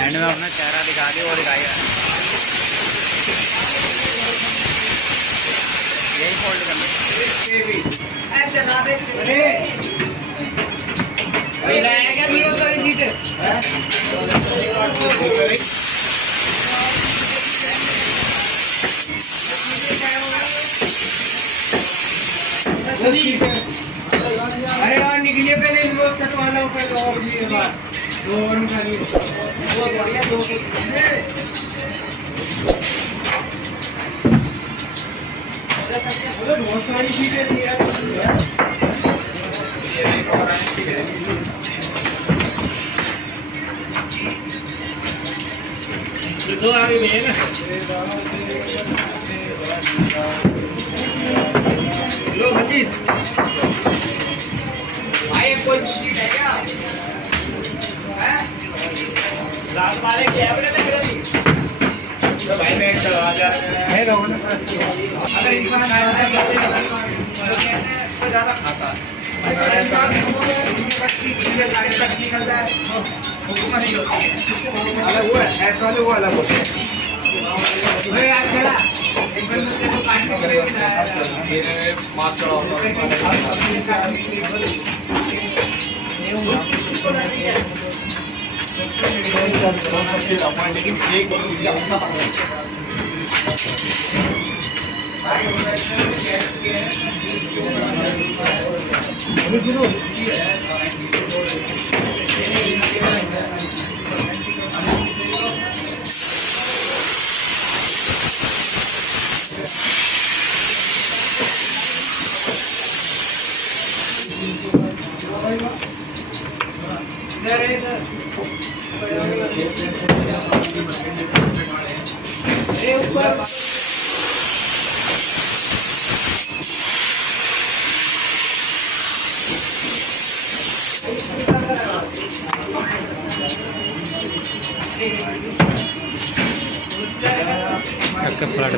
And में अपना चेहरा दिखा दिया, वो दिखाएगा। यही फोल्ड करना चला दे। अरे यार निकलिए पहले, रोज कटवाना पहले और भी बार दो निकालिए। वो बढ़िया दो बहुत सारी चीजें थी यार। दो आगे में है ना। लो भतीज भाई, कोई सीट है क्या? लाल वाले क्या बोले थे मेरे? तो भाई बैठ चलो, आ जा। है लोगों ने अगर इंसान आया तो ज्यादा खाता है। इंसान निकलता है, हुक्म नहीं होती है। अलग वो है, ऐसा वाले वो अलग होते हैं। यार चला एक बंदे से तो काटने के लिए मेरे मास्टर ऑफ लेकिन एक पलट